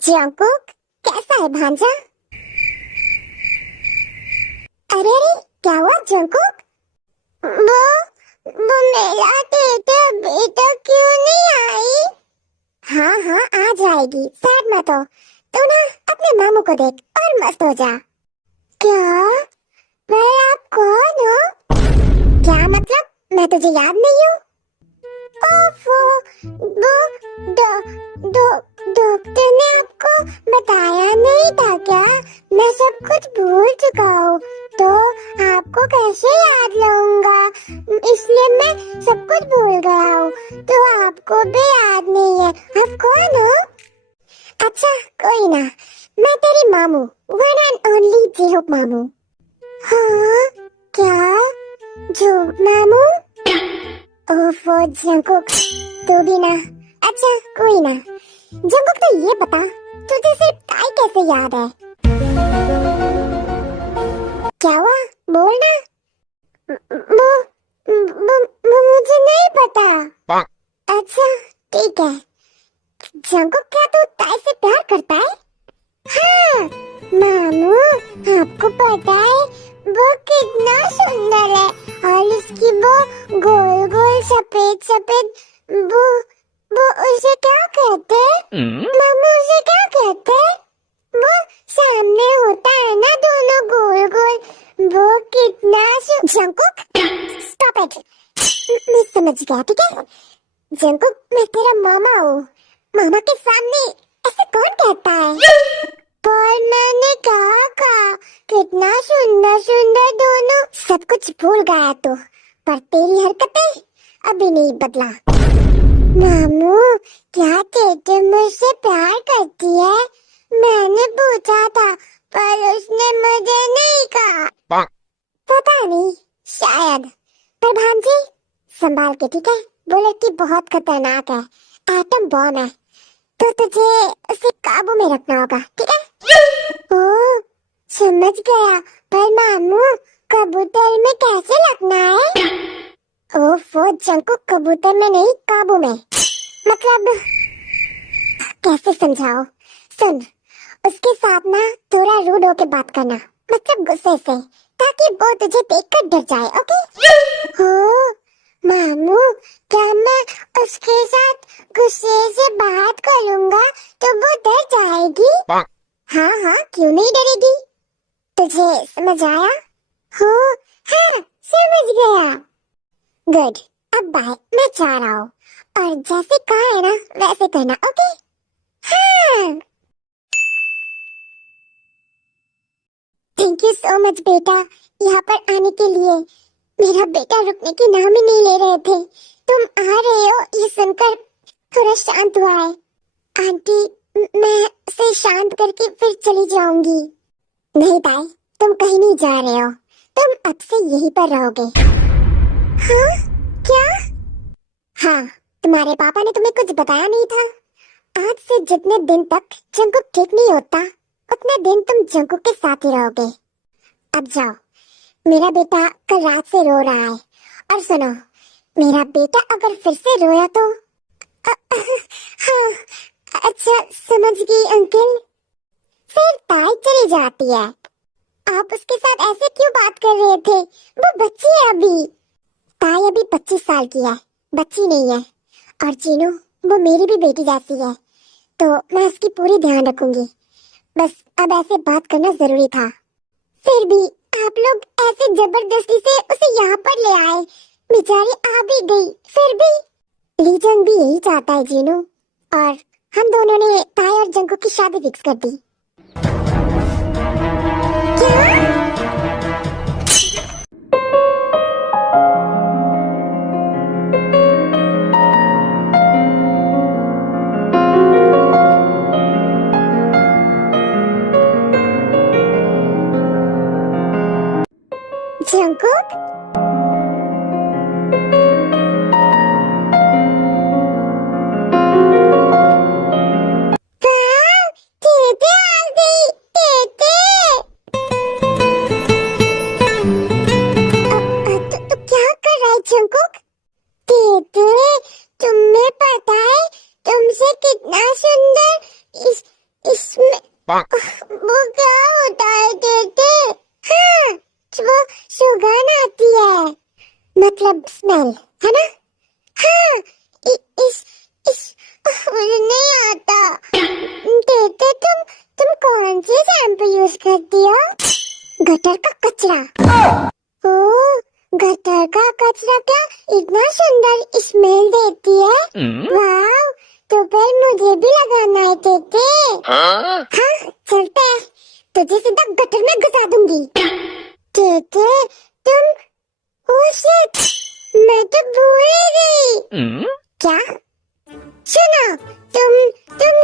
Jungkook, कैसा है भांजा? अरे अरे, क्या हुआ जंकुक? वो मेरा टेटे अभी तक क्यों नहीं आई? हाँ हाँ, आ जाएगी, सैड मत हो। तू ना अपने मामू को देख और मस्त हो जा। क्या? भाई आप कौन हो? क्या मतलब? मैं तुझे याद नहीं हूँ? ओफो, वो डॉ डॉ डॉक्टर ने आपको बताया नहीं था क्या? मैं सब कुछ भूल चुका हूँ, तो आपको कैसे याद लाऊंगा? इसलिए मैं सब कुछ भूल गया हूँ, तो आपको भी याद नहीं है। आप कौन हो? अच्छा, कोई ना, मैं तेरी मामू, वन एंड ओनली जेहोक मामू। हाँ? क्या? जो मामू? ओफो जंकुक, तू भी ना। अच्छा कोई ना, जंकुक तो ये बता, तुझे सिर्फ ताई कैसे याद है? क्या हुआ? बोल ना। वो मुझे नहीं पता। अच्छा ठीक है। जंकुक, क्या तू ताई से प्यार करता है? हाँ मामू, आपको पता है वो कितना सुंदर है, और उसकी वो गोल गोल सफेद सफेद वो उसे क्या कहते हैं? मामू उसे क्या कहते हैं? वो सामने होता है ना, दोनों गोल गोल, वो कितना जंकुक, स्टॉप इट। मैं समझ गया, ठीक है जंकुक, मैं तेरा मामा हूँ। मामा के सामने ऐसे कौन कहता है? पर मैंने कहा कितना सुंदर सुंदर दोनों। सब कुछ भूल गया तो, पर तेरी हरकतें अभी नहीं बदला। मामू, क्या चेचे मुझसे प्यार करती है? मैंने पूछा था, पर उसने मुझे नहीं कहा। पता नहीं, शायद। पर भांजी, संभाल के, ठीक है? वो लड़की बहुत खतरनाक है, एटम बॉम्ब है, तो तुझे उसे काबू में रखना होगा, ठीक है? ओ, समझ गया। पर मामू, कबूतर में कैसे रखना है? ओफो जंकुक, कबूतर में नहीं, काबू में। मतलब कैसे समझाओ? सुन, उसके साथ ना थोड़ा रूड होके बात करना, मतलब गुस्से से, ताकि वो तुझे देखकर डर जाए, ओके? हो मामू, क्या मैं उसके साथ गुस्से से बात करूंगा तो वो डर जाएगी? हाँ हाँ, क्यों नहीं डरेगी? तुझे समझ आया? हो, हाँ समझ गया। गुड, अब बाय, मैं जा रहा हूँ, और जैसे कहा है ना वैसे करना, ओके? हाँ। थैंक यू सो मच बेटा, यहाँ पर आने के लिए। मेरा बेटा रुकने की नाम ही नहीं ले रहे थे, तुम आ रहे हो ये सुनकर थोड़ा शांत हुआ है। आंटी, मैं उसे शांत करके फिर चली जाऊंगी। नहीं ताई, तुम कहीं नहीं जा रहे हो, तुम अब से यहीं पर रहोगे। हाँ? क्या? हाँ, तुम्हारे पापा ने तुम्हें कुछ बताया नहीं था? आज से जितने दिन तक जंकुक ठीक नहीं होता, उतने दिन तुम जंकुक के साथ ही रहोगे। अब जाओ, मेरा बेटा कल रात से रो रहा है, और सुनो, मेरा बेटा अगर फिर से रोया तो हाँ, अच्छा समझ गई अंकल। फिर ताई चली जाती है। आप उसके साथ ऐसे क्यों बात कर रहे थे? वो बच्ची है अभी। ताई अभी 25 साल की है, बच्ची नहीं है। और चीनू, वो मेरी भी बेटी जैसी है, तो मैं उसकी पूरी ध्यान रखूंगी। बस अब ऐसे बात करना जरूरी था। फिर भी आप लोग ऐसे जबरदस्ती से उसे यहाँ पर ले आए, बेचारी आ भी गई। फिर भी लीजंग भी यही चाहता है जीनू, और हम दोनों ने ताई और जंकू की शादी फिक्स कर दी। क्या? जंकुक? वाह, टीटी आ गई, टीटी। तो क्या कर रहा है जंकुक? टीटी, तुम्हें पता है तुमसे कितना सुंदर इस उसमें वो क्या होता है तेते? हाँ, वो सुगंध आती है, मतलब स्मेल, है ना? हाँ, इस मुझे नहीं आता। तेते तुम कौन से शैम्पू यूज करती हो? गटर का कचरा। ओ, गटर का कचरा क्या इतना सुंदर स्मेल देती है? वाह, तो फिर मुझे भी लगाना है तेते। हाँ, चलते हैं, तुझे सीधा गटर में घुसा दूंगी। तेते, तुम, ओह शिट, मैं तो भूल ही गई। क्या? सुनो, तुम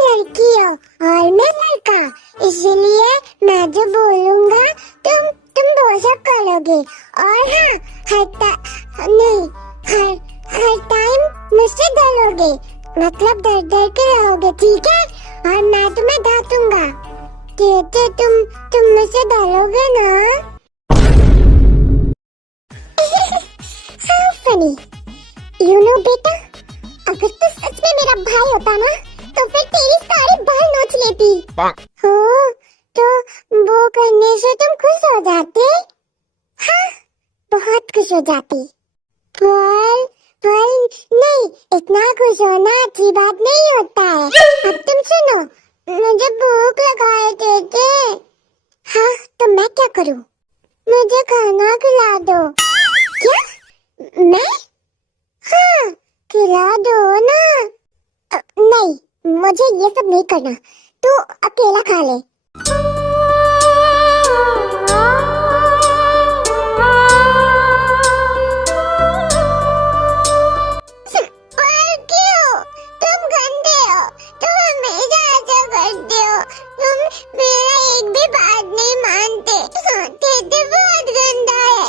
लड़की हो और मैं लड़का, इसलिए मैं जो बोलूंगा तुम वो सब करोगे। और हाँ, हर टाइम मुझसे डरोगे, मतलब डर के रहोगे, ठीक है? और मैं तुम्हें डांटूंगा। तुम मुझसे डरोगे ना? हाँ, फनी। यू नो बेटा, अगर तू सच में मेरा भाई होता ना, तो फिर तेरी सारी बाल नोच लेती। हो, तो वो करने से तुम खुश हो जाते? हाँ, बहुत खुश हो जाती। पर नहीं, इतना खुश होना अच्छी बात नहीं होता है। अब तुम सुनो, मुझे भूख लगा है तेते। हाँ, तो मैं क्या करूँ? मुझे खाना खिला दो। क्या? मैं? हाँ, खिला दो ना। नहीं, मुझे ये सब नहीं करना, तू अकेला खा ले। और क्यों? तुम गंदे हो, तुम हमेशा ऐसा करते हो, तुम मेरा एक भी बात नहीं मानते। तेरे बहुत गंदा है।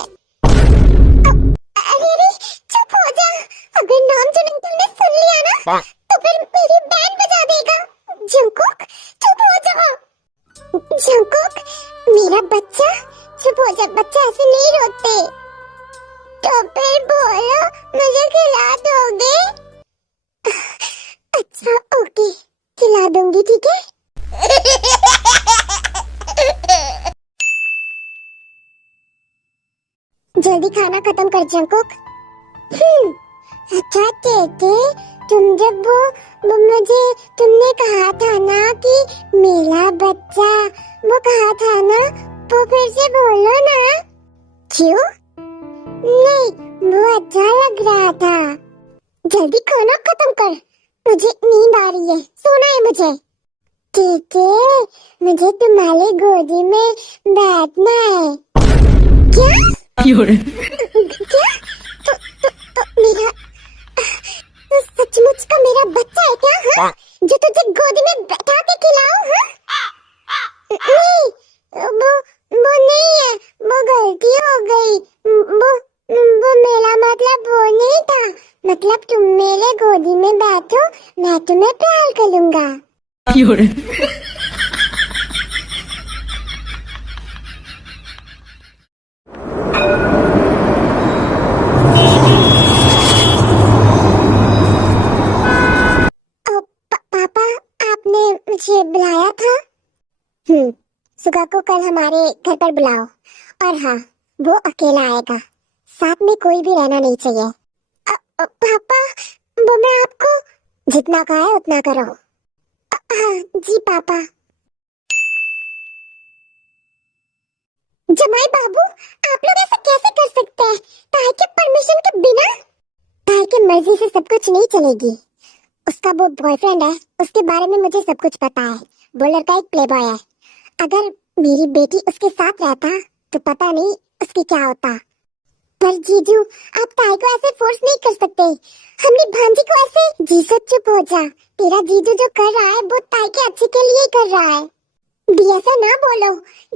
अरे चुप हो जा, अगर नाम सुने तुमने सुन लिया ना, तो फिर मेरी बैंड बजा देगा। जंकुक, चुप हो जा। जंकुक, मेरा बच्चा, चुप हो जा, बच्चा ऐसे नहीं रोते। तो फिर बोलो, मुझे खिला दोगे? अच्छा, ओके, खिला दूंगी, ठीक है? जल्दी खाना खत्म कर जंकुक। अच्छा तेते, मुझे तुमने कहा था ना कि मेरा बच्चा, वो कहा था ना, वो फिर से बोलो ना। क्यों? नहीं, वो अच्छा लग रहा था। जल्दी खाना खत्म कर, मुझे नींद आ रही है, सोना है मुझे। तेते, मुझे तुम्हारे गोदी में बैठना है। क्या? क्या? मेरा सचमुच का मेरा बच्चा है क्या? हाँ? जो तुझे गोदी में बैठा के खिलाऊं? हाँ? नहीं, वो नहीं है, वो गलती हो गई। वो मेरा मतलब वो नहीं था, मतलब तुम मेरे गोदी में बैठो, मैं तुम्हें प्यार करूंगा। पापा, आपने मुझे बुलाया था? सुगा को कल हमारे घर पर बुलाओ, और हाँ, वो अकेला आएगा, साथ में कोई भी रहना नहीं चाहिए। पापा, वो मैं आपको जितना कहा है उतना करो। हाँ जी पापा। जमाई बाबू, आप लोग ऐसा कैसे कर सकते हैं? ताई के परमिशन के बिना? ताई की मर्जी से सब कुछ नहीं चलेगी। उसका वो बॉयफ्रेंड है, उसके बारे में मुझे सब कुछ पता है। वो लड़का एक प्लेबॉय है। अगर मेरी बेटी उसके साथ रहता तो पता नहीं उसकी क्या होता। पर जीजू, आप ताई को ऐसे फोर्स नहीं कर सकते। हमने भांजी को ऐसे। जीजू चुप हो जा, तेरा जीजू जो कर रहा है वो ताई के अच्छे के लिए कर रहा है। ऐसा ना बोलो,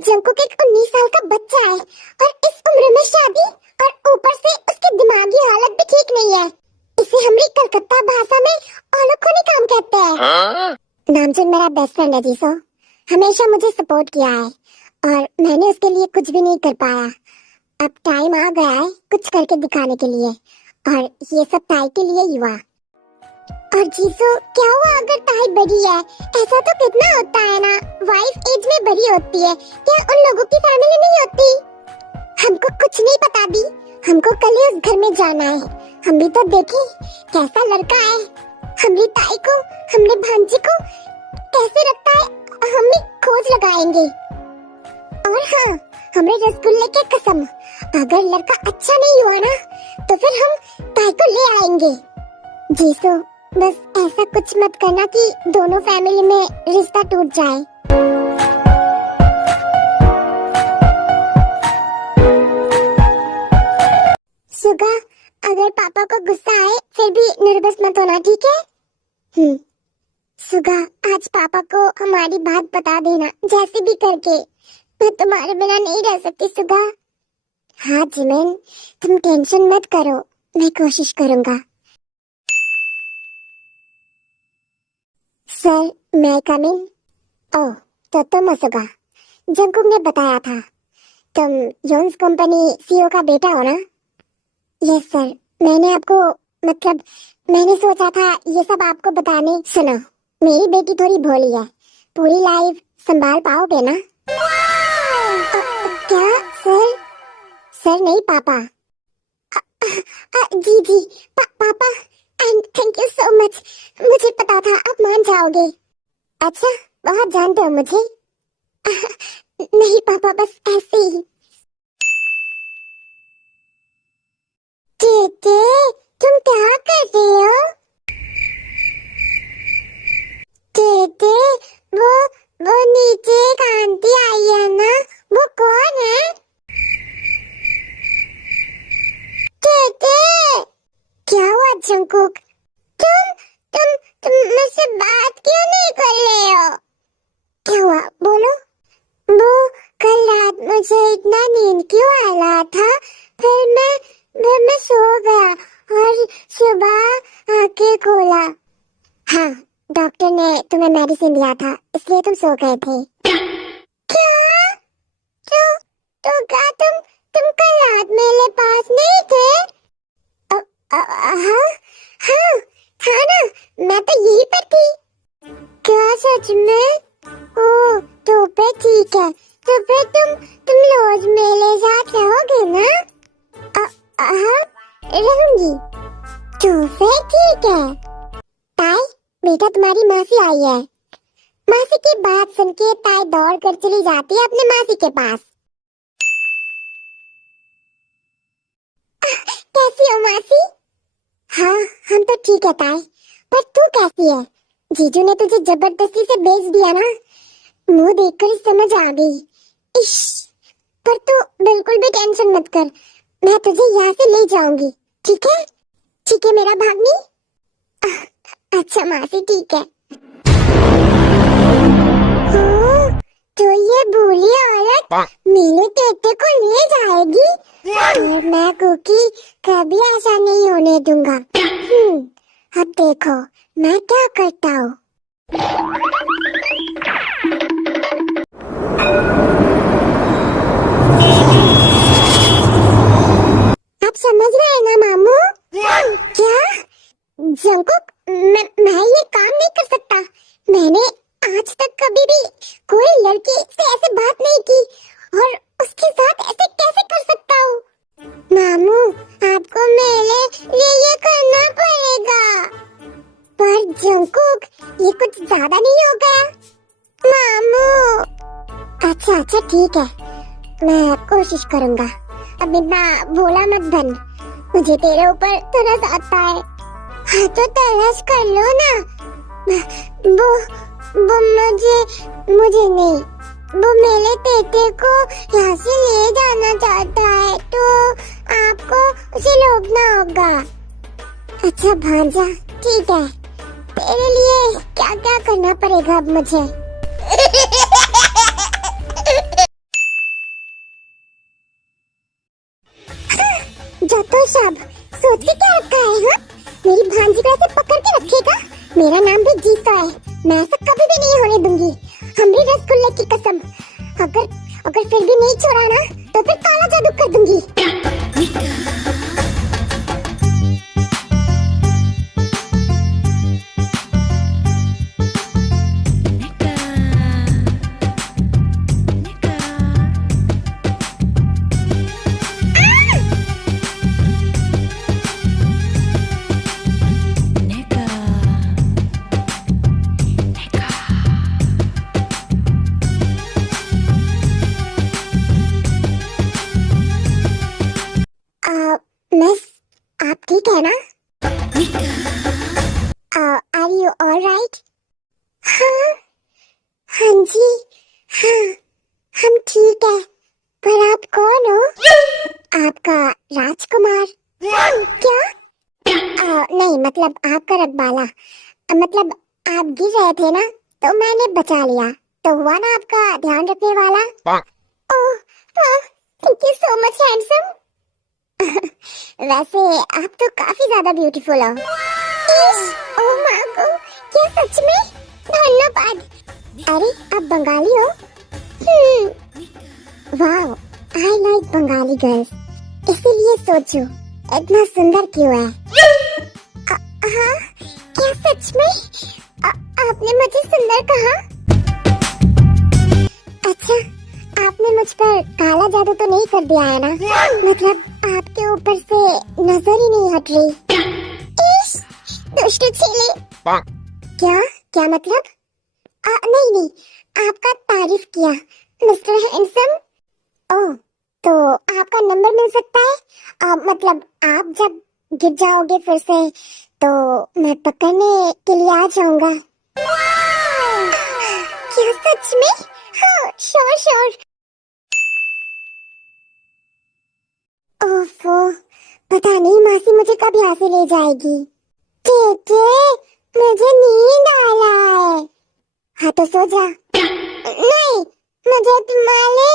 जंकुक एक 19 साल का बच्चा है, और इस उम्र में शादी, और ऊपर से उसकी दिमागी हालत भी ठीक नहीं है। इसे हमारी कलकत्ता भाषा में औलखोनी काम कहते हैं। नामचुन मेरा बेस्ट फ्रेंड है जीसो, हमेशा मुझे सपोर्ट किया है, और मैंने उसके लिए कुछ भी नहीं कर पाया। अब टाइम आ गया है कुछ करके दिखाने के लिए, और ये सब ताई के लिए ही हुआ। और जीसू, क्या हुआ अगर ताई बड़ी है? ऐसा तो कितना होता है ना, वाइफ एज में बड़ी होती है, क्या उन लोगों की फैमिली नहीं होती? हमको कुछ नहीं पता दी, हमको कल ही उस घर में जाना है। हम भी तो देखें कैसा लड़का है, हमरी ताई को, हमरे भांजी को कैसे रखता है, हम भी खोज लगाएंगे। और हाँ, हमरे रसगुल्ले के कसम, अगर लड़का अच्छा नहीं हुआ ना तो फिर हम ताई को ले आएंगे। जीसू, बस ऐसा कुछ मत करना कि दोनों फैमिली में रिश्ता टूट जाए। सुगा, अगर पापा को गुस्सा आए फिर भी नर्वस मत होना, ठीक है? सुगा, आज पापा को हमारी बात बता देना जैसे भी करके। मैं तुम्हारे बिना नहीं रह सकती सुगा। हाँ जिमिन, तुम टेंशन मत करो, मैं कोशिश करूंगा। सर, मैं कम इन? ओह, तो तुम सुगा, जंकुक ने बताया था तुम योन्स कंपनी सीईओ का बेटा हो ना? यस सर, मैंने आपको, मतलब मैंने सोचा था ये सब आपको बताने। सुनो, मेरी बेटी थोड़ी भोली है, पूरी लाइफ संभाल पाओगे ना? क्या सर? सर नहीं पापा। जी जी पापा, and thank you so much. मुझे पता था आप मान जाओगे। अच्छा, बहुत जानते हो मुझे? नहीं पापा, बस ऐसे ही। टेटे, तुम क्या कर रहे हो? टेटे, वो नीचे एक आंटी आई है ना, वो कौन है? टेटे, क्या हुआ जंकुक? तुम मुझसे बात क्यों नहीं कर रहे हो? क्या हुआ, बोलो। वो कल रात मुझे इतना नींद क्यों आ रहा था, फिर मैं सो गया और सुबह आंखें खोला। हाँ, डॉक्टर ने तुम्हें मेडिसिन दिया था, इसलिए तुम सो गए थे। क्या? तो क्या तुम कल रात मेरे पास नहीं थे? हाँ हाँ, था ना, मैं तो यहीं पर थी। क्या सच में? ओह, तो फिर ठीक है, तो फिर तुम रोज मेरे साथ रहोगे ना? हाँ, रहूंगी। तो फिर ठीक है। ताई, बेटा तुम्हारी मासी आई है। मासी की बात सुन के ताई दौड़ कर चली जाती है अपने मासी के पास। कैसी हो मासी? हाँ, हम तो ठीक है ताई, पर तू कैसी है? जीजू ने तुझे जबरदस्ती से बेच दिया ना, मुंह देखकर समझ आ गई। इश, पर तू बिल्कुल भी टेंशन मत कर, मैं तुझे यहाँ से ले जाऊंगी, ठीक है? ठीक है मेरा भाग्नी। अच्छा मासी, ठीक है। तो ये भूली औरत मेरे टेटे को ले जाएगी और मैं कुकी कभी ऐसा नहीं होने दूंगा। अब देखो मैं क्या करता हूँ। आप समझ रहे हैं ना मामू? क्या? जंकुक, मैं ये काम नहीं कर सकता। मैंने आज तक कभी भी कोई लड़की से ऐसे बात नहीं की और उसके साथ ऐसे कैसे कर सकता हूँ? मामू, आपको मेरे लिए ये करना पड़ेगा। पर जंकुक, ये कुछ ज्यादा नहीं हो गया? मामू। अच्छा ठीक है, मैं कोशिश करूँगा। अब इतना भोला मत बन, मुझे तेरे ऊपर तरस आता है। हाँ तो तरस कर लो ना। वो मुझे नहीं, वो मेरे टेटे को यहाँ से ले जाना चाहता है, तो आपको उसे रोकना होगा। अच्छा भांजा, ठीक है, तेरे लिए क्या क्या करना पड़ेगा अब मुझे? जो तो सब सोच के क्या रखा है? हाँ, मेरी भांजी को ऐसे पकड़ के रखेगा? मेरा नाम भी जीता है, मैं ऐसा कभी भी नहीं होने दूंगी। हमरी रसगुल्ले की कसम, अगर फिर भी नहीं छोड़ा ना तो फिर काला जादू कर दूंगी। ठीक है ना? Are you alright? हाँ हाँ जी, हाँ हम ठीक है। पर आप कौन हो? आपका राजकुमार? क्या? नहीं मतलब आपका रखवाला। मतलब आप गिर रहे थे ना, तो मैंने बचा लिया। तो हुआ ना आपका ध्यान रखने वाला। Oh thank you so much handsome. वैसे आप तो काफी ज्यादा ब्यूटीफुल हो। इश, ओह माँ को, क्या सच में? धन्यवाद। अरे आप बंगाली हो? वाह, आई लाइक बंगाली गर्ल्स। इसीलिए सोचो इतना सुंदर क्यों है। हाँ, क्या सच में? आपने मुझे सुंदर कहा? अच्छा, आपने मुझ पर काला जादू तो नहीं कर दिया है ना? मतलब आपके ऊपर से नजर ही नहीं हट रही। इश, दुष्ट चीले। क्या क्या मतलब? नहीं नहीं, आपका तारीफ किया मिस्टर हैंडसम। ओह, तो आपका नंबर मिल सकता है? मतलब आप जब गिर जाओगे फिर से, तो मैं पकड़ने के लिए आ जाऊंगा। क्या सच में? हाँ श्योर श्योर। ओफो, पता नहीं मासी मुझे कब यहाँ से ले जाएगी। टेटे, मुझे नींद आ रहा है। हाँ तो सो जा। नहीं, मुझे तुम्हारे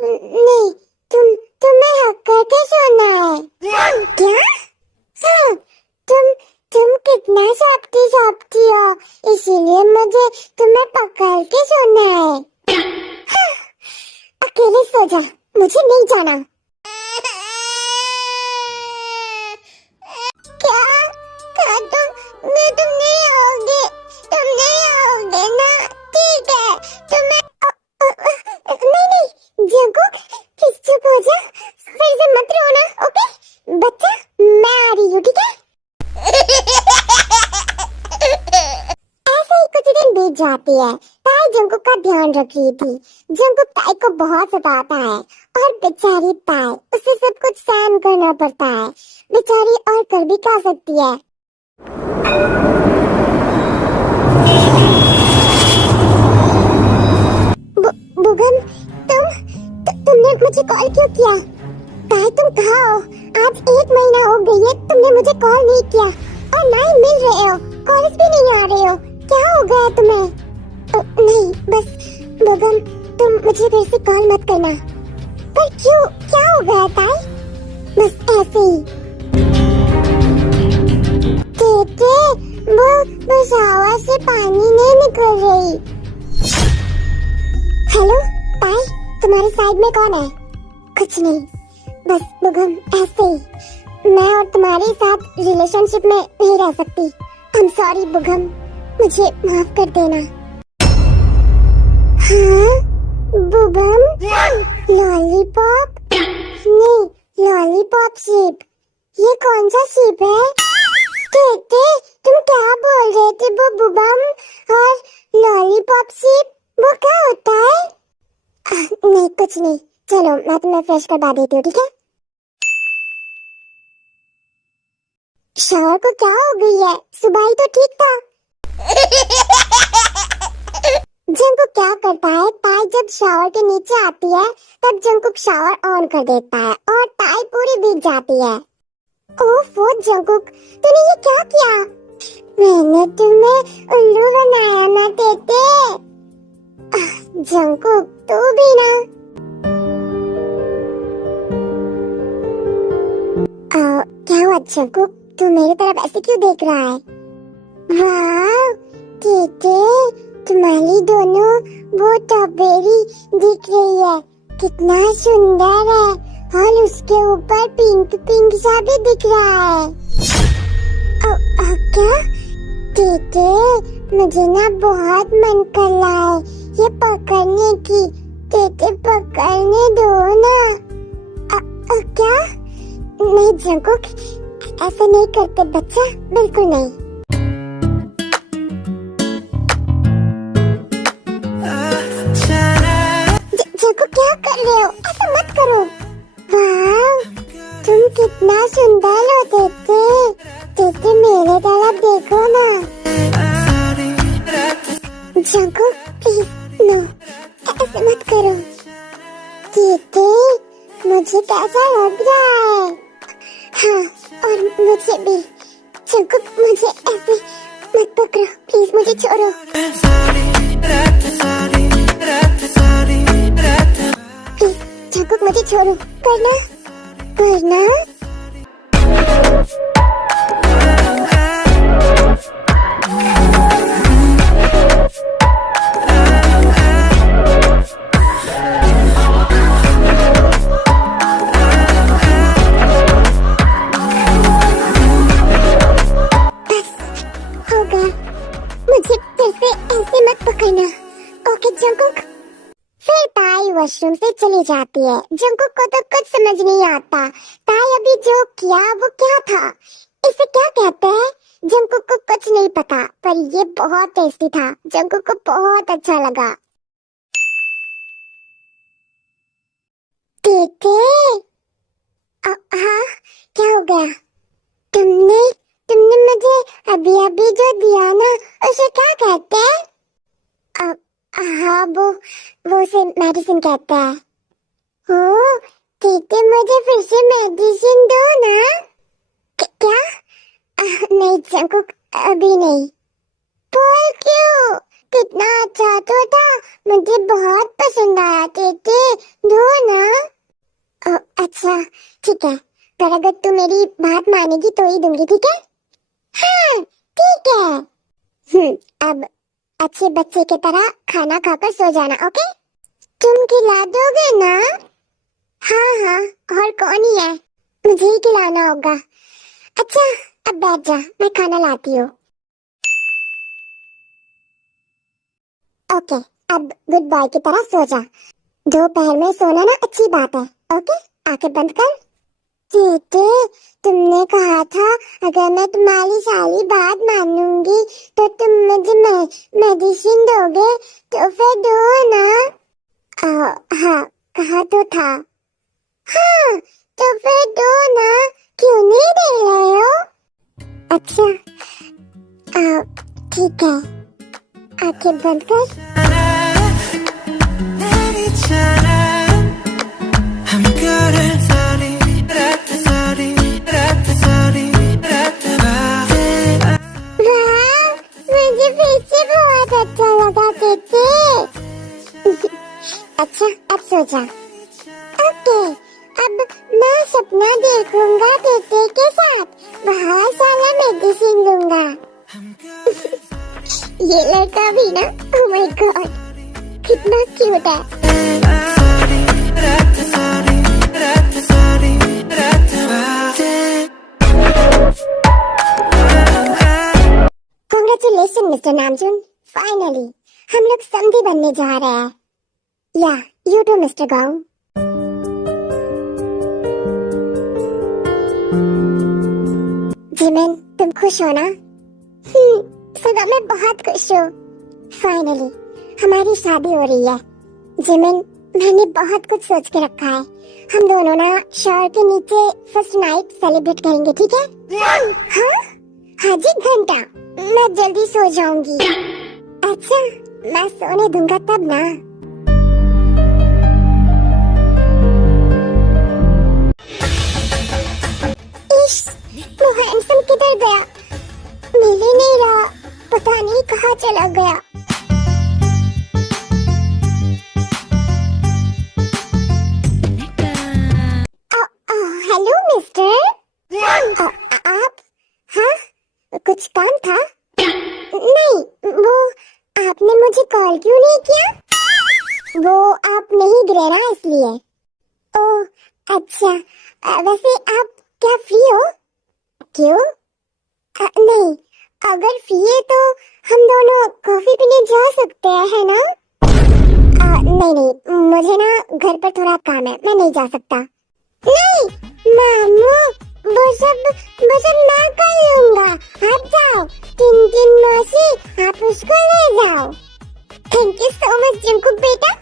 नहीं, तुम्हें हक करके सोना है। क्या? हाँ, तुम कितना शक्ति हो, इसीलिए मुझे तुम्हें पकड़ के सोना है। हाँ, अकेले सो जा, मुझे नहीं जाना। क्या? क्या तुम नहीं आओगे? तुम नहीं आओगे ना? ठीक है, तुम्हें नहीं नहीं जंकुक, प्लीज चुप हो जा, फिर से मत रोना, ओके? बच्चा, मैं आ रही हूँ, ठीक है? ऐसे ही कुछ दिन बीत जाती है। ताई जंकुक का ध्यान रख रही थी। जंकुक ताई को बहुत सताता है और बेचारी ताई, उसे सब कुछ सहन करना पड़ता है। बेचारी और कर भी क्या सकती है। बुगन, तुमने मुझे कॉल क्यों किया? ताई तुम कहाँ हो? आज 1 महीना हो गई है तुमने मुझे कॉल नहीं किया और ना ही मिल रहे हो, कॉलेज भी नहीं आ रहे हो। क्या हो गया तुम्हें? नहीं बस बुगन, तुम मुझे फिर से कॉल मत करना। पर क्यों, क्या हो गया ताई? बस ऐसे ही। टेटे, वो शावर से पानी नहीं निकल रही। हेलो ताई, तुम्हारी साइड में कौन है? कुछ नहीं, बस बुगम ऐसे ही। मैं और तुम्हारे साथ रिलेशनशिप में नहीं रह सकती। आई एम सॉरी बुगम, मुझे माफ कर देना। हाँ बुगम, लॉलीपॉप? नहीं, लॉलीपॉप शीप। ये कौन सा शीप है? टेटे, तुम क्या बोल रहे थे? वो बुगम और लॉलीपॉप शीप, वो क्या होता है? नहीं कुछ नहीं, चलो मैं तुम्हें फ्रेश करवा देती हूँ, ठीक है? शावर को क्या हो गई है? सुबह ही तो ठीक था। जंकुक क्या करता है, ताई जब शावर के नीचे आती है तब जंकुक शावर ऑन कर देता है और ताई पूरी भीग जाती है। ओफो जंकुक, तूने ये क्या किया? मैंने तुम्हें उल्लू बनाया ना टेटे। जंकुक तू भी ना। क्या हुआ जंकुक, तू मेरी तरफ ऐसे क्यों देख रहा है? वाह टेटे, तुम्हारी दोनों वो टॉबेरी दिख रही है, कितना सुंदर है और उसके ऊपर पिंक पिंक सा भी दिख रहा है। क्या टेटे, मुझे ना बहुत मन कर रहा है ये पकड़ने की। टेटे पकड़ने दो ना। क्या? नहीं जंकुक, ऐसा नहीं करते बच्चा, बिल्कुल नहीं। जंकुक क्या कर रहे हो? ऐसा मत करो। वाह, तुम कितना सुंदर हो टेटे। मेरे तरफ देखो ना। जंकुक प्लीज नो, ऐसे मत करो। कीर्ति, मुझे कैसा लग रहा है? हाँ, और मुझे भी। जंकुक, मुझे ऐसे मत पकड़ो प्लीज, मुझे छोड़ो। प्लीज जंकुक, मुझे छोड़ो, वरना मुझे फिर से ऐसे मत पकड़ना, ओके जंकुक? फिर ताई वॉशरूम से चली जाती है। जंकुक को तो कुछ समझ नहीं आता। ताई अभी जो किया वो क्या था, इसे क्या कहते हैं? जंकुक को कुछ नहीं पता, पर ये बहुत टेस्टी था। जंकुक को बहुत अच्छा लगा। टीटे, हाँ क्या हो गया? तुमने मुझे अभी जो दिया ना, उसे क्या कहते हैं? हाँ वो से मेडिसिन कहते हैं। हो, टीटे मुझे फिर से मेडिसिन दो ना। क्या? नहीं जंकुक, अभी नहीं। पर क्यों? कितना अच्छा तो था, मुझे बहुत पसंद आया। टीटे दो ना। अच्छा ठीक है, पर अगर तू मेरी बात मानेगी तो ही दूंगी, ठीक है? हाँ ठीक है। अब अच्छे बच्चे की तरह खाना खाकर सो जाना, ओके? तुम खिला दोगे ना? हाँ, और कौन ही है, मुझे ही खिलाना होगा। अच्छा अब बैठ जा, मैं खाना लाती हूँ। ओके, अब गुड बॉय की तरह सो जा। दोपहर में सोना ना अच्छी बात है, ओके? आंखें बंद कर। टीटे, तुमने कहा था अगर मैं तुम्हारी सारी बात मानूंगी तो तुम मुझे मेडिसिन दोगे, तो फिर दो ना। हाँ कहा तो था। हाँ तो फिर दो ना, क्यों नहीं दे रहे हो? अच्छा ठीक है, आंखें बंद कर। मुझे फिर से बहुत अच्छा लगा टीटे। अच्छा अब सो जा। ओके, अब मैं सपना देखूंगा टीटे के साथ, बहुत सारा मेडिसिन लूंगा। ये लड़का भी ना, ओह माय गॉड, कितना क्यूट है। Congratulations, Mr. Namjoon. Finally, हम लोग समधी बनने जा रहे हैं। या, you too, Mr. Gong. Jimin, तुम खुश हो ना? सगा मैं बहुत खुश हूँ। Finally, हमारी शादी हो रही है। जिमिन, मैंने बहुत कुछ सोच के रखा है। हम दोनों ना शॉर के नीचे फर्स्ट नाइट सेलिब्रेट करेंगे, ठीक है? हाँ? हाजी घंटा, मैं जल्दी सो जाऊंगी। अच्छा, मैं सोने दूंगा तब ना। इश, वो हैंडसम किधर गया? मिल ही नहीं रहा, पता नहीं कहाँ चला गया। हेलो मिस्टर, आप? हाँ, कुछ काम था? नहीं, वो आपने मुझे कॉल क्यों नहीं किया? वो आप नहीं गिरे ना इसलिए। ओह अच्छा, वैसे आप क्या फ्री हो? क्यों? नहीं, अगर फ्री है तो हम दोनों कॉफी पीने जा सकते हैं, है ना? नहीं, मुझे ना घर पर थोड़ा काम है, मैं नहीं जा सकता। नहीं मामू, वो सब मैं कर लूंगा। आप जाओ, टिन मौसी, आप उसको ले जाओ। Thank you so much Jungkook बेटा।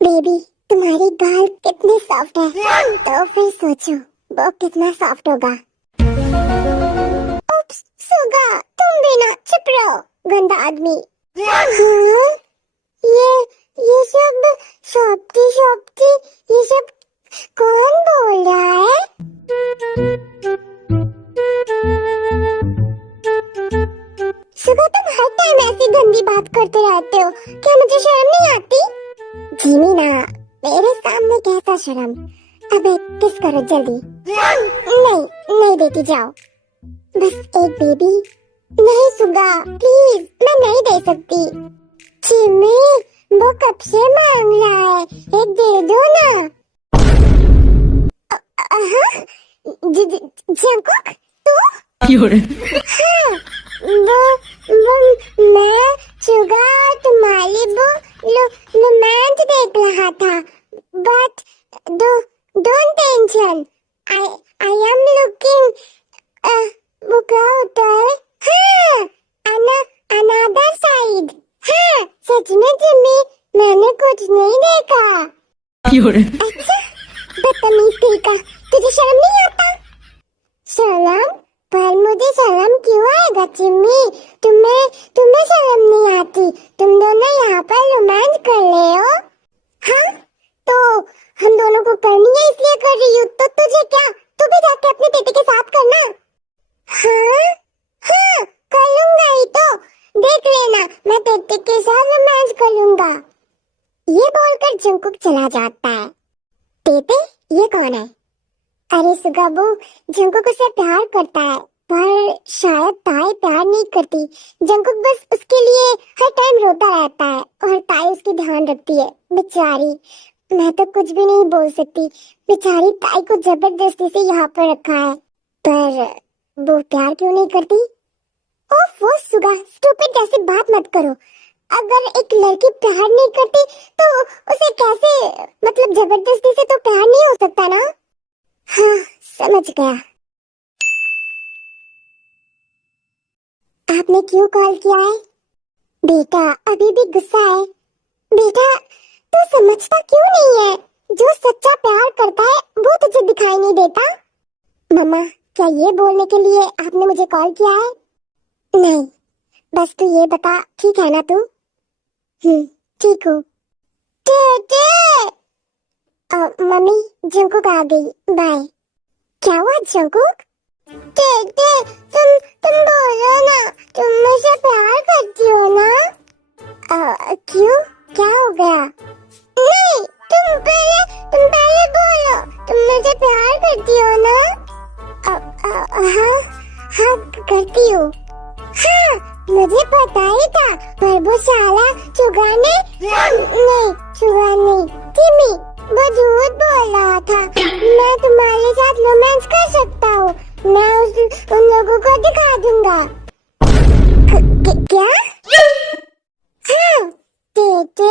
बेबी, तुम्हारी गाल कितनी सॉफ्ट है, तो फिर सोचो वो कितना सॉफ्ट होगा। उप्स, सुगा, तुम भी ना चुप रहो, गंदा आदमी। ये सब शॉप्टी शॉप्टी, ये सब कौन बोल रहा है? सुबह तुम हर टाइम ऐसी गंदी बात करते रहते हो, क्या मुझे शर्म नहीं आती? जीमीना, मेरे सामने कैसा शर्म? अबे किस करो जल्दी। नहीं देती, जाओ। बस एक बेबी। नहीं सुगा, प्लीज, मैं नहीं दे सकती। जिमी, वो कब से मांग रहा है, एक दे दो ना। जंकुक, तू? हाँ, वो मैं सुगा तुम्हारी वो मैच देख रहा था, but don't tension, I am looking, वो क्या होता है? हाँ, another side, हाँ, सच में जिम्मी, मैंने कुछ नहीं देखा। अच्छा, बदतमीज का, तुझे शर्म नहीं आता? शर्म? पर मुझे शर्म क्यों आएगा जिम्मी? तुम्हें शर्म नहीं आती? तुम दोनों यहाँ पर रोमांस कर रहे हो? हाँ, तो हम दोनों को करनी है इसलिए कर रही हूँ, तो तुझे क्या? तू भी जाके अपने बेटे के साथ करना। हाँ, कर लूंगा ही तो, देख लेना, मैं बेटे के साथ रोमांस कर लूंगा। ये बोलकर जंकुक चला जाता है। बेटे, ये कौन है? अरे सुगाबू, जंकुक उससे प्यार करता है, पर शायद ताई प्यार नहीं करती। जंकुक बस उसके लिए हर टाइम रोता रहता है और ताई उसकी ध्यान रखती है। बेचारी, मैं तो कुछ भी नहीं बोल सकती। बेचारी ताई को जबरदस्ती से यहाँ पर रखा है, पर वो प्यार क्यों नहीं करती? ओफ, वो सुगा, स्टूपिड जैसी बात मत करो। अगर एक लड़की प्यार नहीं करती तो उसे कैसे, मतलब जबरदस्ती से तो प्यार नहीं हो सकता ना। हाँ, समझ गया। आपने क्यों कॉल किया है? बेटा अभी भी गुस्सा है? बेटा, तू समझता क्यों नहीं है? जो सच्चा प्यार करता है वो तुझे दिखाई नहीं देता। मम्मा, क्या ये बोलने के लिए आपने मुझे कॉल किया है? नहीं, बस तू ये बता, ठीक है ना तू? ठीक हूँ। मम्मी, जंकुक आ गई, बाय। क्या हुआ जंकुक? तुम बोलो ना, तुम मुझे प्यार करती हो ना? क्यों, क्या हो गया? नहीं, तुम पहले बोलो, तुम मुझे प्यार करती हो ना? हाँ, करती हूँ। हाँ, मुझे पता ही था, पर वो साला चुगाने जिमी, वो झूठ बोल रहा था। मैं तुम्हारे साथ रोमांस कर सकता हूँ, मैं उन लोगों को दिखा दूंगा। क्या? हाँ, बेटे,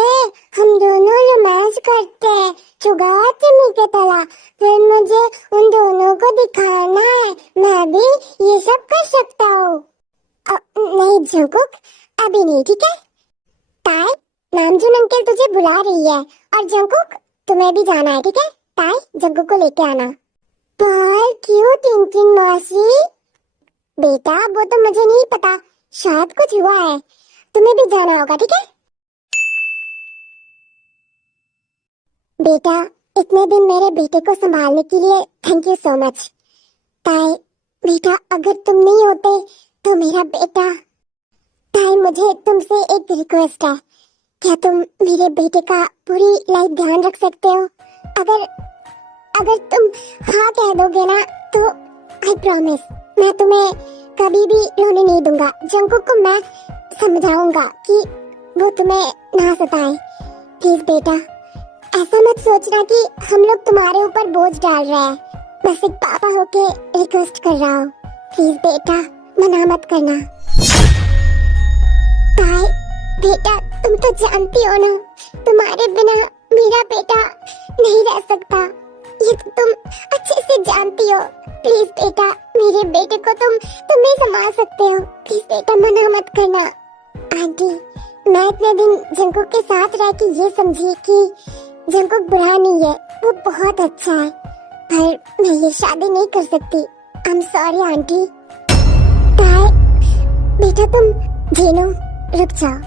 हम दोनों रोमांस करते हैं, चुगा जिमी के तरह। फिर मुझे उन दोनों को दिखाना है, मैं भी ये सब कर सकता हूँ। नहीं जंकुक, अभी नहीं, ठीक है? ताई, नामजून अंकल तुझे बुला रही है, और जंकुक तुम्हें भी जाना है, ठीक है? ताई, जंकुक को लेके आना। पर क्यों टिंटिन मौसी? बेटा, वो तो मुझे नहीं पता, शायद कुछ हुआ है, तुम्हें भी जाना होगा, ठीक है? बेटा, इतने दिन मेरे बेटे को संभालने के लिए थैंक यू सो मच। ताई, बेटा, अगर तुम नहीं होते तो मेरा बेटा। ताई, मुझे तुमसे एक रिक्वेस्ट है, क्या तुम मेरे बेटे का पूरी लाइफ ध्यान रख सकते हो? अगर तुम हाँ कह दोगे ना, तो आई प्रॉमिस, मैं तुम्हें कभी भी रोने नहीं दूंगा। जंकुक को मैं समझाऊंगा कि वो तुम्हें ना सताए। प्लीज बेटा, ऐसा मत सोचना कि हम लोग तुम्हारे ऊपर बोझ डाल रहे हैं। बस एक पापा होके रिक्वेस्ट कर रहा हूँ, प्लीज बेटा, मना मत करना। ताई, बेटा, तुम तो जानती हो ना, तुम्हारे बिना मेरा बेटा नहीं रह सकता, ये तो तुम अच्छे से जानती हो। प्लीज बेटा, मेरे बेटे को तुम ही संभाल सकते हो, प्लीज बेटा, मना मत करना। आंटी, मैं इतने दिन जंकुक के साथ रह के ये समझी कि जंकुक बुरा नहीं है, वो बहुत अच्छा है, पर मैं ये शादी नहीं कर सकती। आई एम सॉरी आंटी। ताई, बेटा तुम जीनो, रुक जाओ।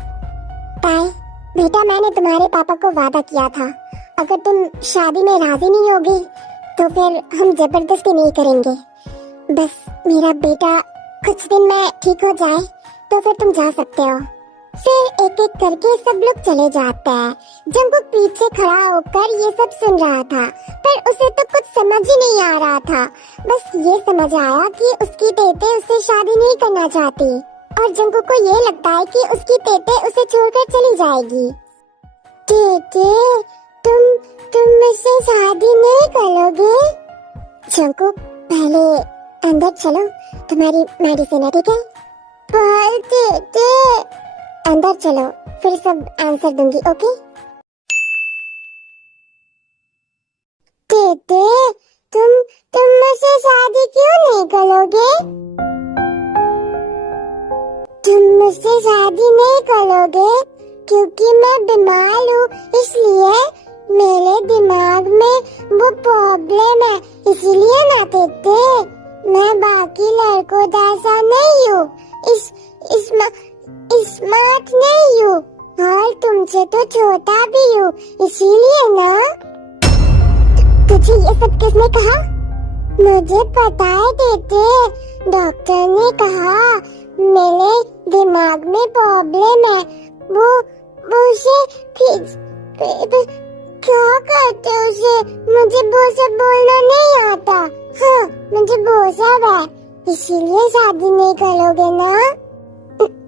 ताई, बेटा मैंने तुम्हारे पापा को वादा किया था, अगर तुम शादी में राजी नहीं होगी तो फिर हम जबरदस्ती नहीं करेंगे। बस मेरा बेटा कुछ दिन में ठीक हो जाए तो फिर तुम जा सकते हो। फिर एक एक करके सब लोग चले जाते हैं। जंकुक पीछे खड़ा होकर ये सब सुन रहा था, पर उसे तो कुछ समझ ही नहीं आ रहा था। बस ये समझ आया कि उसकी तेते उससे शादी नहीं करना चाहती, और जंकुक को ये लगता है कि उसकी तेते उसे छोड़कर चली जाएगी। तेते, तुम मुझसे शादी नहीं करोगे? जंकुक, पहले अंदर चलो, तुम्हारी मेडिसिन है, ठीक है? पर तेते, अंदर चलो, फिर सब आंसर दूंगी, ओके? तेते, तुम मुझसे शादी क्यों नहीं करोगे? तुम मुझसे शादी नहीं करोगे क्योंकि मैं बीमार हूँ, इसलिए मेरे दिमाग में वो प्रॉब्लम है, इसीलिए ना तेते। मैं बाकी लड़कों जैसा नहीं हूँ, स्मार्ट नहीं हूँ, और तुमसे तो छोटा भी हूँ, इसीलिए ना। तुझे ये सब किसने कहा? मुझे पता है तेते, डॉक्टर ने कहा मेरे दिमाग में प्रॉब्लम है। वो उसे क्या कहते उसे? मुझे वो सब बोलना नहीं आता। हाँ, मुझे वो सब है, इसीलिए शादी नहीं करोगे ना?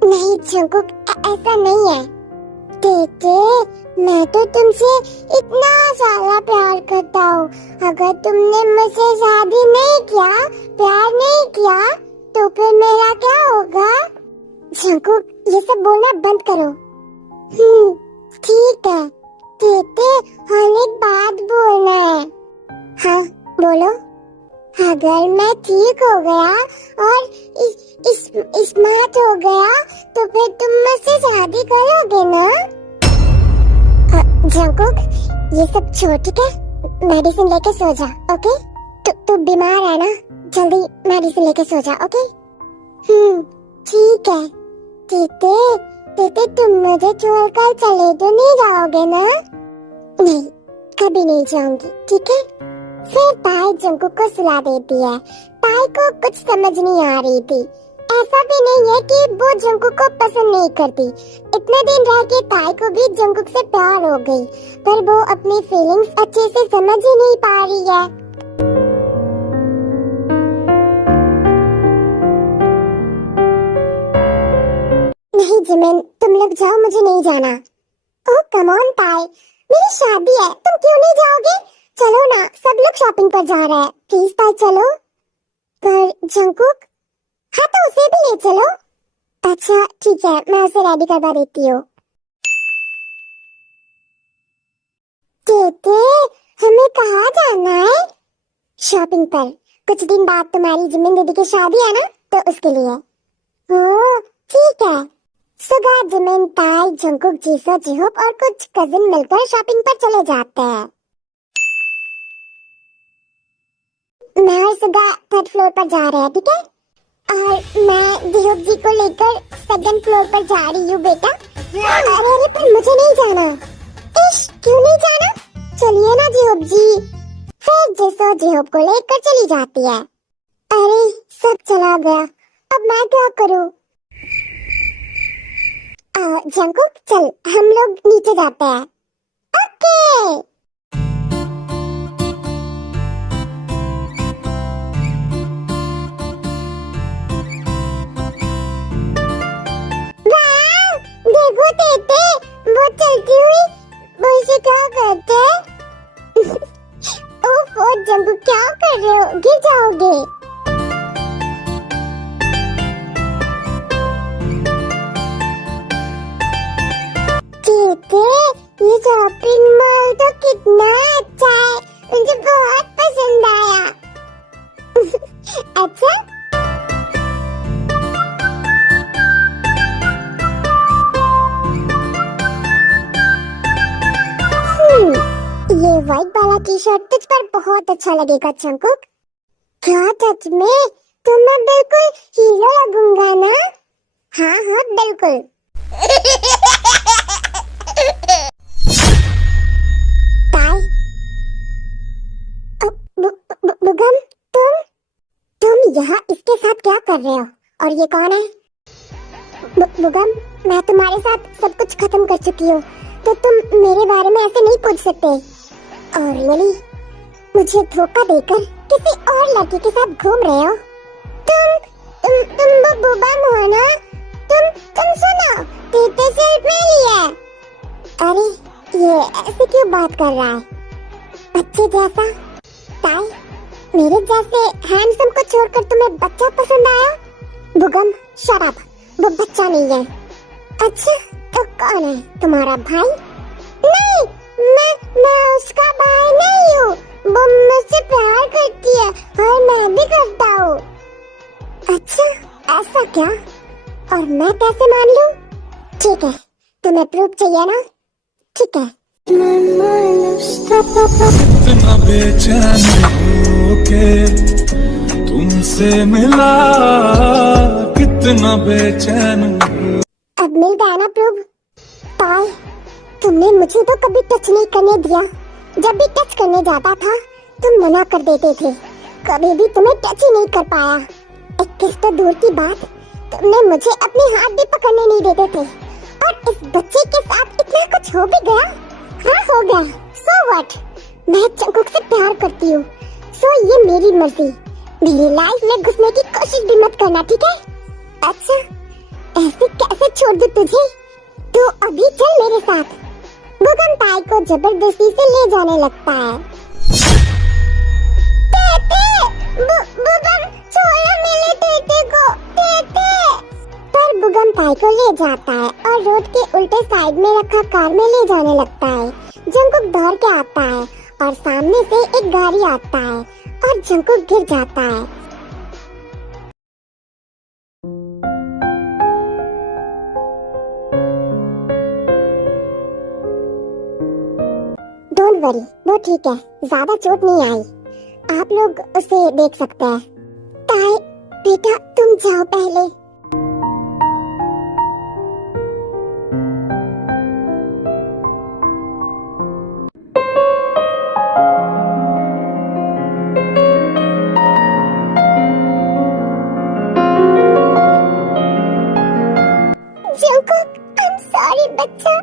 नहीं जंकुक, ऐसा नहीं है। तेते, मैं तो तुमसे इतना सारा प्यार करता हूँ, अगर तुमने मुझसे शादी नहीं किया, प्यार नहीं किया, तो फिर मेरा क्या होगा? जंकुक, ये सब बोलना बंद करो। ठीक है तेते, और एक बात बोलना है। हाँ बोलो। अगर मैं ठीक हो गया और स्मार्ट हो गया तो फिर तुम मुझसे शादी करोगे ना? जंकुक, ये सब छोड़, ठीक है? मेडिसिन लेके सो जा, ओके? तू बीमार है ना, जल्दी मेडिसिन लेके सो जा, ओके? ठीक है। तेते, तुम मुझे छोड़कर चले तो नहीं जाओगे ना? नहीं, कभी नहीं जाऊंगी, ठीक है? फिर ताई जंकुक को सुला देती है। ताई को कुछ समझ नहीं आ रही थी। ऐसा भी नहीं है कि वो जंकुक को पसंद नहीं करती। इतने दिन रह के ताई को भी जंकुक से प्यार हो गई, पर वो अपनी फीलिंग्स अच्छे से समझ ही नहीं पा रही है। नहीं जिमिन, तुम लोग जाओ, मुझे नहीं जाना। ओह कम ऑन ताई, मेरी शादी है, तुम क्यों नहीं जाओगे? चलो ना, सब लोग शॉपिंग पर जा रहे हैं, प्लीज ताई चलो। पर जंकुक, हाँ तो उसे भी ले चलो। अच्छा ठीक है, मैं उसे रेडी करवा देती हूँ। तेते, हमें कहाँ जाना है? शॉपिंग पर। कुछ दिन बाद तुम्हारी जिमिन दीदी की शादी है ना, तो उसके लिए। ओह ठीक है। सुबह जिमिन, ताई, जंकुक, जीसो, जिहोप और कुछ कजिन मिलकर शॉपिंग पर चले जाते हैं। मैं और सुबह थर्ड फ्लोर पर जा रहे हैं, ठीक है? और मैं जिहोप जी को लेकर सेकंड फ्लोर पर जा रही हूँ बेटा। अरे पर मुझे नहीं जाना। इश, क्यों नहीं जाना? चलिए ना जिहोप जी। फिर जिसो जिहोप को लेकर चली जाती है। अरे सब चला गया, अब मैं क्या करूँ? जंकुक चल, हम लोग नीचे जाते हैं। ओके। वाह, देखो तेते, वो चलती हुई मुझे क्या करते? ओह जंकुक, क्या कर रहे हो? गिर जाओगे। ये शॉपिंग मॉल तो कितना अच्छा है, मुझे बहुत पसंद आया। अच्छा वाला टी शर्ट तुझ पर बहुत अच्छा लगेगा जंकुक। क्या सच में? तो मैं बिल्कुल हीरो लगूंगा ना? हाँ हाँ बिल्कुल। ताई, बुगम, तुम यहाँ इसके साथ क्या कर रहे हो? और ये कौन है? बुगम, मैं तुम्हारे साथ सब कुछ खत्म कर चुकी हूँ, तो तुम मेरे बारे में ऐसे नहीं पूछ सकते। और रियली मुझे धोखा देकर किसी और लड़के के साथ घूम रहे हो? तुम वो बुगम हो ना? तुम सुनो, टीटे सिर्फ मेरी है। अरे ये ऐसे क्यों बात कर रहा है? बच्चे जैसा। ताई, मेरे जैसे हैंडसम को छोड़कर तुम्हें बच्चा पसंद आया? बुगम शट अप, वो बच्चा नहीं है। अच्छा तो कौन है? तुम्हारा भाई? नहीं, मैं उसका भाई नहीं हूँ। वो मुझसे प्यार करती है और मैं भी करता हूँ। अच्छा ऐसा क्या? और मैं कैसे मान लूँ? ठीक है, तुम्हें प्रूफ चाहिए ना? ठीक है। इतना बेचैन होके तुमसे मिला, कितना बेचैन। अब मिल गया ना प्रूफ? ताई, तुमने मुझे तो कभी टच नहीं करने दिया। जब भी टच करने जाता था तुम मना कर देते थे। कभी भी तुम्हें टच ही नहीं कर पाया। एक किस तो दूर की बात, तुमने मुझे अपने हाथ भी पकड़ने नहीं देते थे। और इस बच्चे के साथ इतना कुछ हो भी गया? हाँ हो गया, सो व्हाट? मैं जंकुक से प्यार करती हूँ, सो ये मेरी मर्जी। मेरी लाइफ में घुसने की कोशिश भी मत करना, ठीक है? अच्छा ऐसे कैसे छोड़ दूं तुझे? तो अभी चल मेरे साथ। बुगम ताई को जबरदस्ती से ले जाने लगता है। बुगम छोड़ो मेरे टेटे को, टेटे। पर बुगम ताई को ले जाता है और रोड के उल्टे साइड में रखा कार में ले जाने लगता है। जंकुक दौड़ के आता है और सामने से एक गाड़ी आता है और जंकुक गिर जाता है। डोंट वरी, वो ठीक है, ज्यादा चोट नहीं आई। आप लोग उसे देख सकते हैं। ताई बेटा तुम जाओ पहले। जंकुक, I'm sorry बच्चा,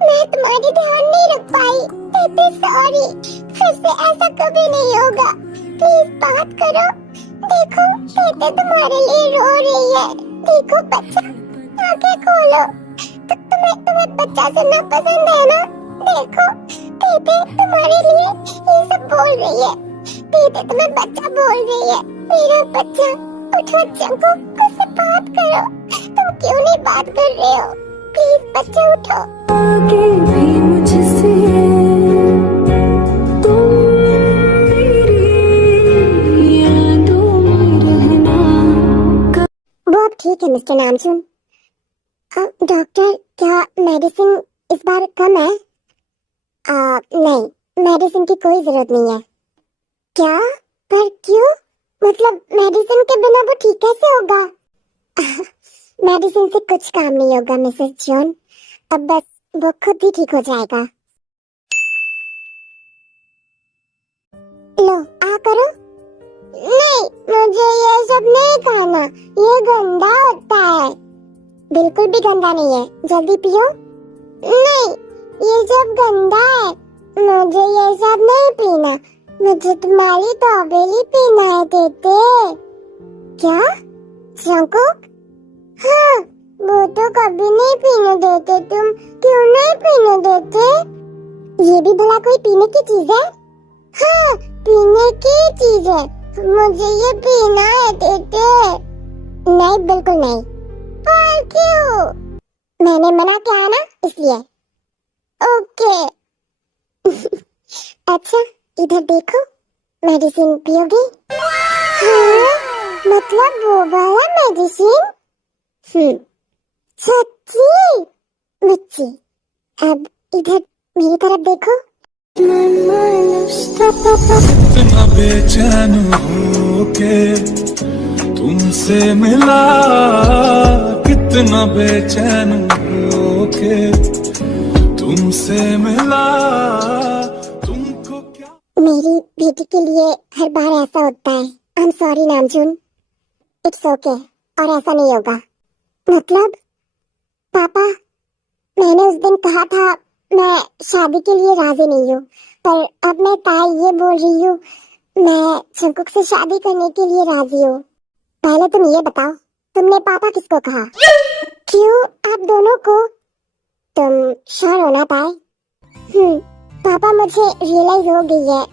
मैं तुम्हारी ध्यान नहीं रख पाई। टेटे सॉरी, फिर से ऐसा कभी नहीं होगा। प्लीज बात करो। देखो टेटे तुम्हारे लिए रो रही है। देखो बच्चा, आंखें खोलो। तुम्हें बच्चा सुनना पसंद है ना? देखो टेटे तुम्हारे लिए ये सब बोल रही है। टेटे तुम्हें बच्चा बोल रही है, मेरा बच्चा। उठो जंकुक, उससे बात करो। तुम क्यों नहीं बात कर रहे हो? प्लीज बच्चे उठो। आगे भी मुझसे तुम मेरी यादों में रहना। वो ठीक है मिस्टर नामचुन। डॉक्टर क्या मेडिसिन इस बार कम है? नहीं, मेडिसिन की कोई जरूरत नहीं है। क्या? पर क्यों? मतलब मेडिसिन के बिना वो ठीक कैसे होगा? मेडिसिन से कुछ काम नहीं होगा मिसेस जॉन। अब बस वो खुद ही ठीक हो जाएगा। लो आ करो। नहीं, मुझे ये सब नहीं खाना, ये गंदा होता है। बिल्कुल भी गंदा नहीं है, जल्दी पियो। नहीं, ये सब गंदा है, मुझे ये सब नहीं पीना। मुझे तुम्हारी तौबेली पीना है टेटे। क्या? जंकुक? हाँ, वो तो कभी नहीं पीने देते। तुम क्यों नहीं पीने देते? ये भी भला कोई पीने की चीज है? हाँ, पीने की चीज है। मुझे ये पीना है टेटे। नहीं, बिल्कुल नहीं। पर क्यों? मैंने मना किया ना, इसलिए। ओके। अच्छा इधर देखो, मेडिसिन पियोगी? हाँ, मतलब वो वाला मेडिसिन? सच्ची? मिर्ची, अब इधर मेरी तरफ देखो। इतना बेचैन हो के तुमसे मिला, कितना बेचैन हो के तुमसे मिला, तुमको क्या। मेरी बेटी के लिए हर बार ऐसा होता है। I am sorry Namjoon, it's okay. और ऐसा नहीं होगा। मतलब पापा, मैंने उस दिन कहा था मैं शादी के लिए राजी नहीं हूँ, पर अब मैं ताई ये बोल रही हूँ मैं जंकुक से शादी करने के लिए राजी हूँ। पहले तुम ये बताओ, तुमने पापा किसको कहा? क्यों आप दोनों को? तुम श्योर हो ना ताई? पापा, मुझे रियलाइज हो गई है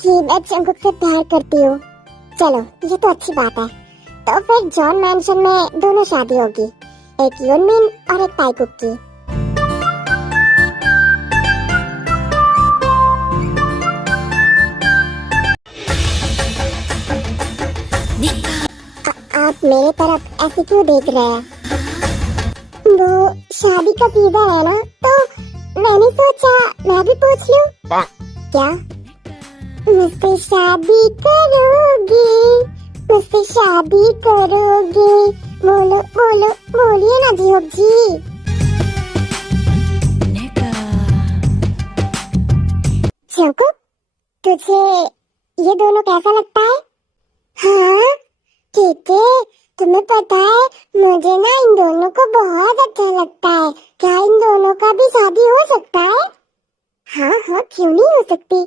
कि मैं जंकुक से प्यार करती हूँ। चलो ये तो अच्छी बात है। तो फिर जॉन मैंशन में दोनों शादी होगी, एक यूनमिन और एक ताइकुक की। आप मेरे तरफ ऐसे क्यों देख रहे हैं? वो शादी का सीजन है ना, तो मैंने सोचा मैं भी पूछ लूं। क्या मुझसे शादी करोगी? मुझसे शादी करोगी? बोलो बोलो, बोलिए ना जीहोप जी। जंकुक, तुझे ये दोनों कैसा लगता है? हाँ ठीक है, तुम्हें पता है मुझे ना इन दोनों को बहुत अच्छा लगता है। क्या इन दोनों का भी शादी हो सकता है? हाँ हाँ, क्यों नहीं हो सकती।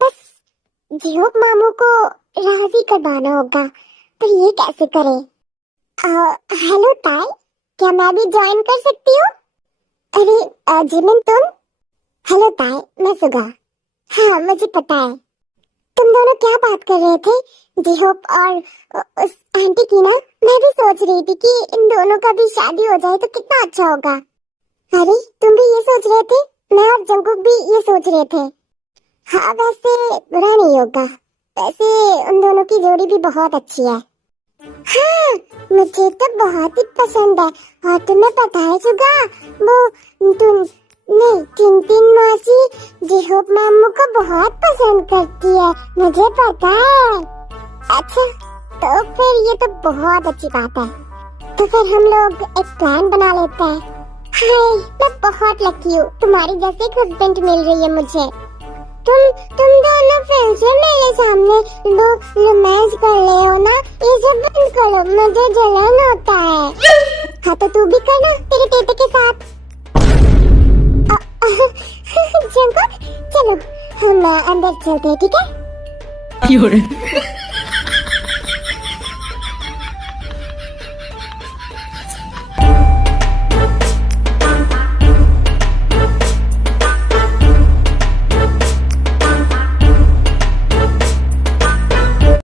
बस जिहोक मामू को राजी करवाना होगा, पर ये कैसे करें? हेलो ताई, क्या मैं भी ज्वाइन कर सकती हूँ? अरे जिमिन तुम? हेलो ताई, मैं सुगा। हाँ मुझे पता है। तुम दोनों क्या बात कर रहे थे? जिहोप और उस आंटी की ना? मैं भी सोच रही थी कि इन दोनों का भी शादी हो जाए तो कितना अच्छा होगा। अरे तुम भी ये सोच रहे थे? मैं और जंकुक भी ये सोच रहे थे। हाँ वैसे बुरा नहीं होगा। वैसे उन दोनों की जोड़ी भी बहुत अच्छी है। हाँ मुझे तो बहुत ही पसंद है। और तुम्हें पता है सुगा, वो तुम नहीं, टिनटिन मौसी जिहोप मामू को बहुत पसंद करती है, मुझे पता है। अच्छा तो फिर ये तो बहुत अच्छी बात है। तो फिर हम लोग एक प्लान बना लेते हैं। हाय मैं बहुत लकी हूँ, तुम्हारी जैसे एक हस्बैंड मिल रही है मुझे। तुम दोनों फिर से मेरे सामने रोमांस कर रहे हो ना, ये सब बंद करो, मुझे जलन होता है। हाँ तो तू भी करना तेरे बेटे के साथ। जंकुक चलो हम अंदर चलते हैं, ठीक है?